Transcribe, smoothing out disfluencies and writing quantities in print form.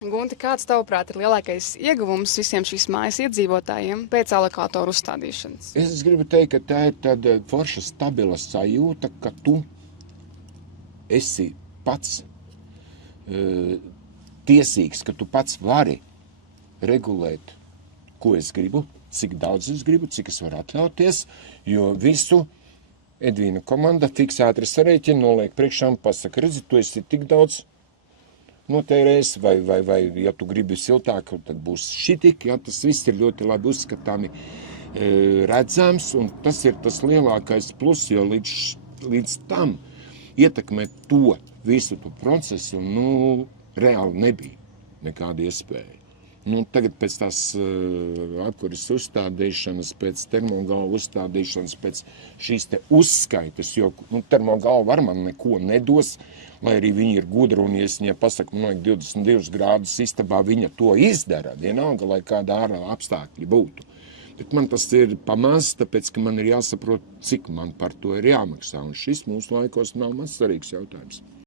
Gunti, kāds tavuprāt ir lielākais ieguvums visiem šīs mājas iedzīvotājiem pēc alokātoru uzstādīšanas? Es gribu teikt, ka tā ir tāda forša stabila sajūta, ka tu esi pats tiesīgs, ka tu pats vari regulēt, ko es gribu, cik daudz es gribu, cik es varu atļauties, jo visu Edvīna komanda fiksēti ar sarēķinu noliek priekšā un pasaka, redzi, tu esi tik daudz notērējis, vai ja tu gribi siltāk, tad būs šitik, ja, tas viss ir ļoti labi uzskatāmi redzams, un tas ir tas lielākais plus, jo līdz tam ietekmēt to visu to procesu, reāli nebija nekāda iespēja. Tagad pēc tās apkuras uzstādīšanas, pēc termogalvu uzstādīšanas, pēc šīs te uzskaitas, jo termogalva ar man neko nedos, lai arī viņi ir gudri, un ja es viņai pasaku, man vajag 22 grādus istabā, viņa to izdara, vienalga, lai kādā ārā apstākļi būtu. Bet man tas ir pamaz, tāpēc, ka man ir jāsaprot, cik man par to ir jāmaksā, un šis mūsu laikos nav maz svarīgs jautājums.